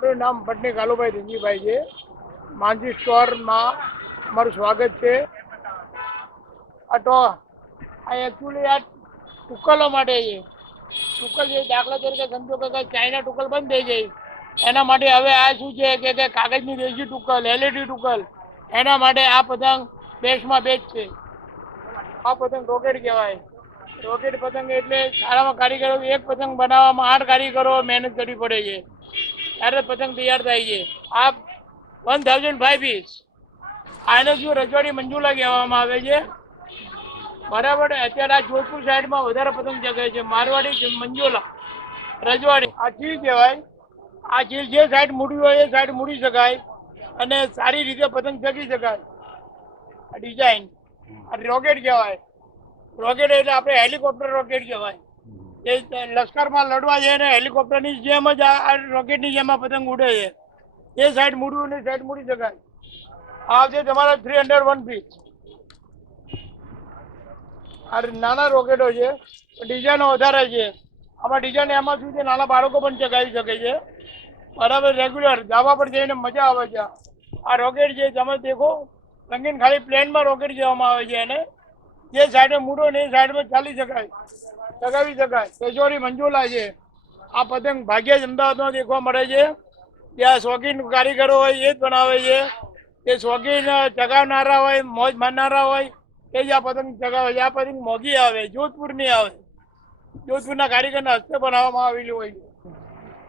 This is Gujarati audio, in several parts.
મારું નામ પટની કાલુભાઈ ધનજીભાઈ છે. માનજી સ્ટોરમાં મારું સ્વાગત છે. આ એકચ્યુઅલી આ ટુકલો માટે છે. ટુકલ જે દાખલા તરીકે સમજો કે ચાઇના ટુકલ બંધ થઈ ગઈ, એના માટે હવે આ શું છે કે કાગળની દેશી ટુકલ, એલઈડી ટુકલ, એના માટે આ પતંગ બેસ્ટમાં બેસ્ટ છે. આ પતંગ રોકેટ કહેવાય. રોકેટ પતંગ એટલે સારામાં કારીગરો, એક પતંગ બનાવવામાં 8 કારીગરો મહેનત કરવી પડે છે, ત્યારે પતંગ તૈયાર થાય છે. આ 1005 પીસ. આને શું રજવાડી મંજુલા કહેવામાં આવે છે, બરાબર. અત્યારે આ જોધપુર સાઈડમાં વધારે પતંગ જગાય છે. મારવાડી, મંજુલા, રજવાડી. આ ચીલ કહેવાય. આ ચીલ જે સાઈડ મૂડી હોય એ સાઈડ મૂડી શકાય અને સારી રીતે પતંગ ચગી શકાય. આ ડિઝાઇન આ રોકેટ કહેવાય. રોકેટ એટલે આપણે હેલિકોપ્ટર રોકેટ કહેવાય. એ લશ્કરમાં લડવા જાય ને હેલિકોપ્ટરની જેમ જ આ રોકેટની જેમ આ પતંગ ઉડે છે. એ સાઈડ મૂડવું ને સાઈડ મૂડી શકાય. આ છે તમારા 301 પીસ. આ નાના રોકેટો છે, ડિઝાઇનો વધારે છે. આમાં ડિઝાઇન એમાં શું છે, નાના બાળકો પણ ચગાવી શકે છે, બરાબર. રેગ્યુલર ધાબા પર જઈને મજા આવે છે. આ રોકેટ છે તમે દેખો, રંગીન ખાલી પ્લેનમાં રોકેટ કહેવામાં આવે છે એને. જે સાઈડે મૂડો ને એ સાઈડમાં ચાલી શકાય, ચગાવી શકાય. રજવાડી મંજુલા છે. આ પતંગ ભાગ્યે જ અમદાવાદમાં દેખવા મળે છે. ત્યાં શોખીન કારીગરો હોય એ જ બનાવે છે. એ શોખીન ચગાવનારા હોય, મોજ મારનારા હોય એ જ આ પતંગ ચગાવે છે. આ પતંગ મોંઘી આવે, જોધપુરની આવે, જોધપુરના કારીગરના હસ્તે બનાવવામાં આવેલી હોય છે.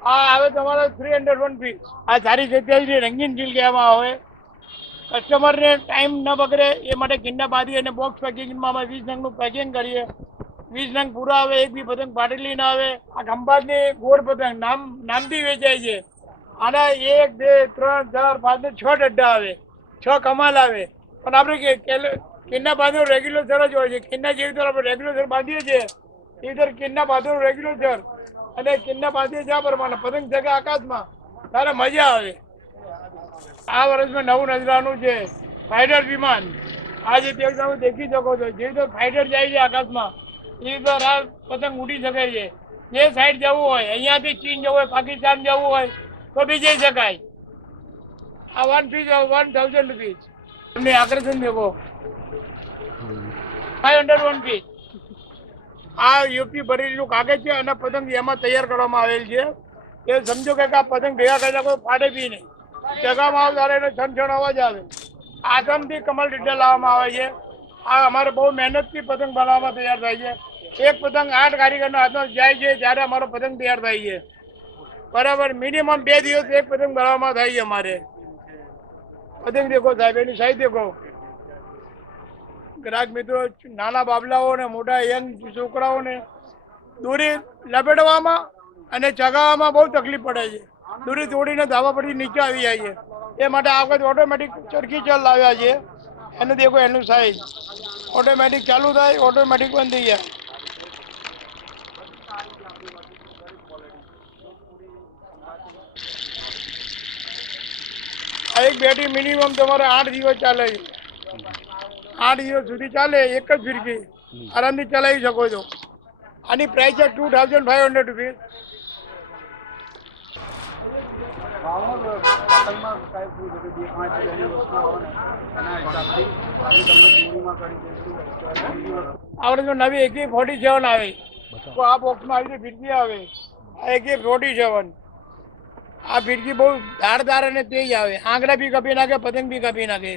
આ આવે તમારે 301 પીસ. આ સારી જગ્યાએ રંગીન ચીલ કહેવામાં આવે. કસ્ટમરને ટાઈમ ન બગડે એ માટે કિન્ના બાંધી અને બોક્સ પેકિંગમાં અમે 20 નંગનું પેકિંગ કરીએ. 20 નંગ પૂરા આવે, એક બી પતંગ પાટેલી ના આવે. આ ખંભાતની ગોળ પતંગ નામથી વેચાય છે. આના 1, 2, 3, 4, 5 ને 6 ડड्डा આવે, 6 કમાલ આવે. પણ આપણે કિન્ના બાંધો રેગ્યુલર સર જ હોય છે. કિન્ના જેવી તરફ આપણે રેગ્યુલર સર બાંધીએ છીએ એવી તરફ કિન્ના બાંધો રેગ્યુલર સર, અને કિન્ના બાંધીએ જ્યાં પ્રમાણે પતંગ જગે આકાશમાં, ત્યારે મજા આવે. આ વર્ષમાં નવું નજરાનું છે ફાઇટર વિમાન. આ જે તમે દેખી શકો છો, જે તો ફાઇટર જાય છે આકાશમાં એ તો આ પતંગ ઉડી શકે છે. જે સાઈડ જવું હોય, અહીંયાથી ચીન જવું હોય, પાકિસ્તાન જવું હોય તો બી જઈ શકાય. આ 1000 રૂપીસ. તમને આકર્ષણ દેખો, 501 પીસ. આ યુપી ભરેલું કાગળ છે અને પતંગ એમાં તૈયાર કરવામાં આવેલ છે. એ સમજો કે આ પતંગ ભેગા કરતા કોઈ ફાટે બી નહીં. જગામાં આવે ત્યારે એને છણ અવાજ આવે. આસામથી કમલ ડીડે લાવવામાં આવે છે. આ અમારે બહુ મહેનતથી પતંગ બનાવવામાં તૈયાર થાય છે. એક પતંગ 8 કારીગરના હાથમાં જાય છે ત્યારે અમારો પતંગ તૈયાર થાય છે, બરાબર. મિનિમમ 2 દિવસ એક પતંગ બનાવવામાં થાય છે અમારે. પતંગ દેખો સાહેબ, એની સાઈઝ દેખો. ગ્રાહક મિત્રો, નાના બાબલાઓ ને મોટા યંગ છોકરાઓને દોરી લપેટવામાં અને ચગાવવામાં બહુ તકલીફ પડે છે. દોરી તોડીને ધાબા પરથી નીચે આવી જાય છે. એ માટે આ વખત ઓટોમેટિક ચરખી ચલ લાવ્યા છે. એનું દેખો, એનું સાઈઝ ઓટોમેટિક ચાલુ થાય, ઓટોમેટિક બંધ થઈ જાય. આ એક બેટી મિનિમમ તમારે 8 દિવસ ચાલે છે. 8 દિવસ સુધી ચાલે એક જ ફિરકી, આરામથી ચલાવી શકો છો. આની પ્રાઇસ છે 2500 રૂપીસ. આપણે નવી AK-47 આવે તો આ બોક્સમાં આવી રીતે ફિરકી આવે. આ AK-47 આ ફિરકી બહુ ધારદાર અને તેજ આવે. આંગળા બી કાપી નાખે, પતંગ બી કાપી નાખે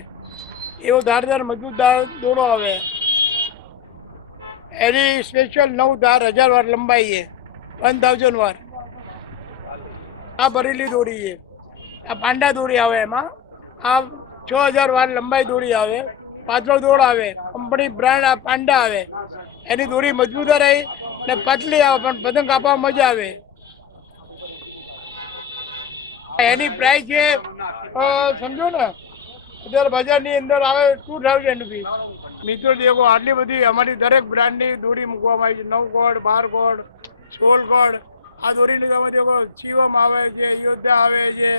એવો ધારદાર મજબૂત દોરો આવે. એની સ્પેશિયલ 9 ધાર 1000 વાર લંબાઈ છે, 1000 વાર. આ ભરેલી દોરી છે. આ પાંડા દોરી આવે. એમાં આ 6000 વાર લંબાઈ દોરી આવે. પાતળો દોડ આવે, કંપની બ્રાન્ડ આ પાંડા આવે. એની દોરી મજબૂત રહે ને પતલી આવે, પણ પતંગ કાપવામાં મજા આવે. એની પ્રાઇસ છે સમજો ને, અત્યારે બજારની અંદર આવે 2000 રૂપીસ. મિત્રો દેખો, આટલી બધી અમારી દરેક બ્રાન્ડની દોરી મૂકવામાં આવી છે. 9 ગોળ, 12 ગોળ, 16 ગોળ. આ દોરીની તમે દેખો, શિવમ આવે છે, યોદ્ધા આવે છે,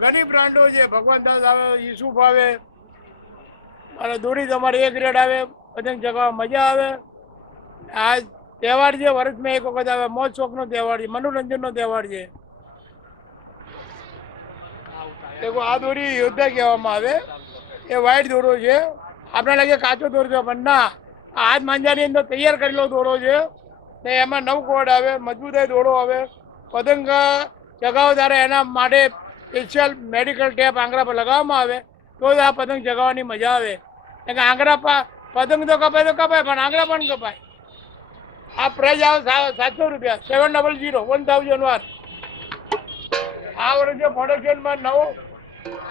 ઘણી બ્રાન્ડો છે. ભગવાન દાસ આવે, યુસુફ આવે. અને દોરી તમારે એક રેટ આવે. પતંગ ચગાવવા મજા આવે. આ તહેવાર છે, વર્ષમાં એક વખત આવે. મોજ શોખનો તહેવાર છે, મનોરંજનનો તહેવાર છે. देखो आ दोरी योद्धा कहेवामां आवे ए व्हाइट दोरो छे आपणे लागे काचो दोरो छे पण ना आज मांजानी अंदर तैयार करेलो दोरो छे ने एमां 9 कोड आवे मजबूताई दोरो आवे पतंग चगावो त्यारे एना माटे स्पेशल मेडिकल टेप आंगळा पर लगाववामां आवे तो ज आ पतंग चगाववानी मजा आवे कारण के आंगळा पतंग तो कपाय पण आंगळा पण कपाय आ प्राइस આવે 700 રૂપિયા 700 1000 વાર આ વર્ષે પ્રોડક્શનમાં નવો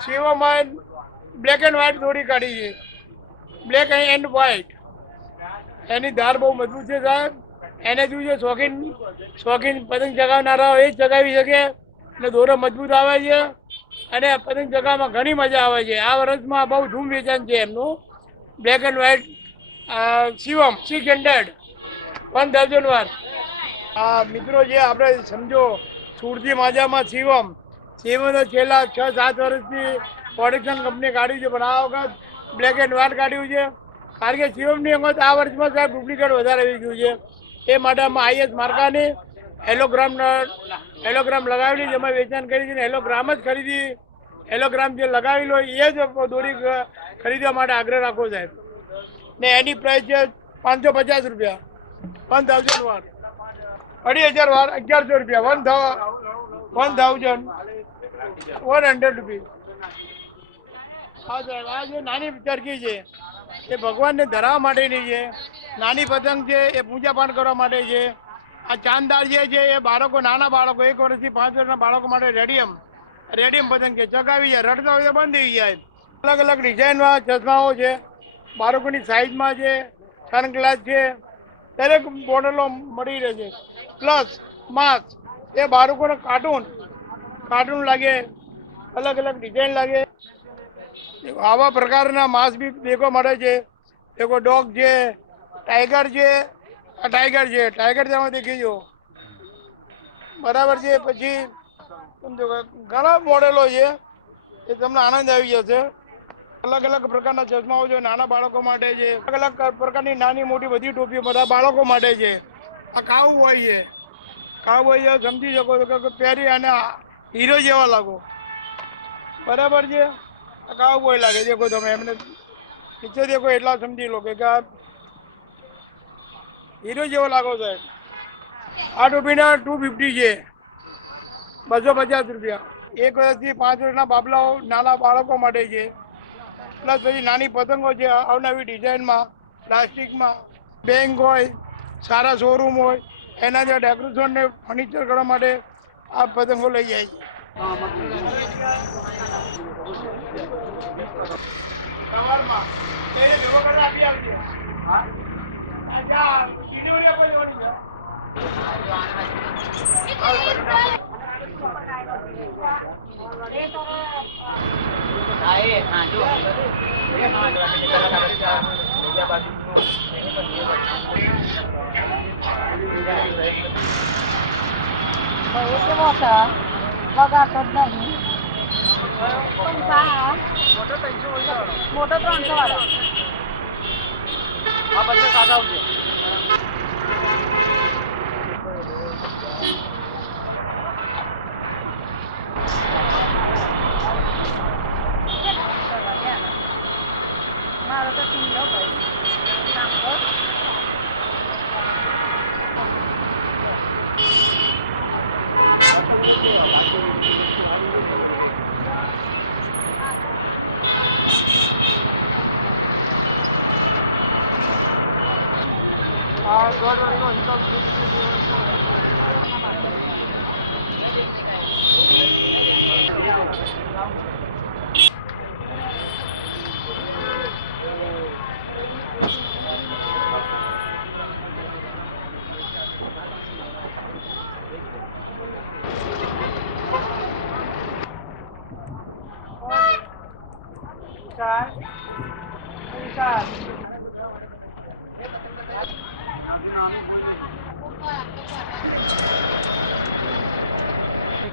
શિવમાં બ્લેક એન્ડ વ્હાઇટ દોરી કાઢી છે બ્લેક એન્ડ વ્હાઇટ એની ધાર બહુ મજબૂત છે સાહેબ એને શું છે શોખીન પતંગ ચગાવનારા એ જ ચગાવી શકે અને દોરો મજબૂત આવે છે અને પતંગ ચગાવવામાં ઘણી મજા આવે છે આ વર્ષમાં બહુ ધૂમ વેચાણ છે એમનું બ્લેક એન્ડ વ્હાઇટ શિવમ 600 1000 વાર આ મિત્રો જે આપણે સમજો સુરતી માજામાં શિવમ તો છેલ્લા 6-7 વર્ષથી પ્રોડક્શન કંપની કાઢ્યું છે પણ આ વખત બ્લેક એન્ડ વ્હાઇટ કાઢ્યું છે કારણ કે શિવમની અંગત આ વર્ષમાં સાહેબ ડુપ્લિકેટ વધારે આવી ગયું છે એ માટે અમે આઈએસ માર્કાની હેલોગ્રામ લગાવેલી જેમાં વેચાણ કરી છે હેલોગ્રામ જ ખરીદી હેલોગ્રામ જે લગાવેલો એ જ દોરી ખરીદવા માટે આગ્રહ રાખો સાહેબ ને એની પ્રાઇસ છે 550 રૂપિયા 1000 વાર 2500 વાર 1100 રૂપિયા 1100 રૂપિયા હા સાહેબ આ જે નાની ચરખી છે એ ભગવાનને ધરાવવા માટેની છે નાની પતંગ છે એ પૂજા પાઠ કરવા માટે છે આ ચાંદાર જે છે એ બાળકો નાના બાળકો 1 વર્ષથી 5 વર્ષના બાળકો માટે રેડિયમ પતંગ છે ચગાવી જાય રડતા હોય તો બંધ થઈ જાય અલગ અલગ ડિઝાઇનમાં ચશ્માઓ છે બાળકોની સાઇઝમાં છે સનગ્લાસ છે દરેક મોડેલો મળી રહે છે પ્લસ માસ્ક એ બાળકોને કાર્ટૂન લાગે અલગ અલગ ડિઝાઇન લાગે આવા પ્રકારના માસ્ક બી દેખવા મળે છે દેખો ડોગ છે ટાઈગર છે આ ટાઈગર તેમાં દેખીજો બરાબર છે પછી સમજો ઘણા મોડેલો છે એ તમને આનંદ આવી જશે અલગ અલગ પ્રકારના ચશ્માઓ છે નાના બાળકો માટે છે અલગ અલગ પ્રકારની નાની મોટી બધી ટોપીઓ બધા બાળકો માટે છે આ કાઉબોય છે સમજી શકો છો કે પહેરી અને હીરો જેવા લાગો બરાબર છે આ કાઉબોય લાગે દેખો તમે એમને નીચે દેખો એટલા સમજી લો કે આ હીરો જેવો લાગો સાહેબ આ ટોપીના 250 છે 250 રૂપિયા 1 વર્ષથી 5 વર્ષના બાબલાઓ નાના બાળકો માટે છે પ્લસ પછી નાની પતંગો છે અવનવી ડિઝાઇનમાં પ્લાસ્ટિકમાં બેંક હોય સારા શોરૂમ હોય એના જે ડેકોરેશન ને ફર્નિચર કરવા માટે આ પતંગો લઈ જાય છે સવારમાં આપી આવજો itu motor bagatot નહીં મોટો 300 વાળો આ બંને સાદા આવજો મારો તો સિંગલો ભાઈ સાંભળો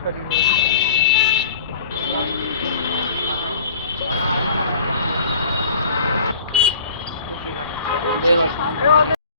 કરી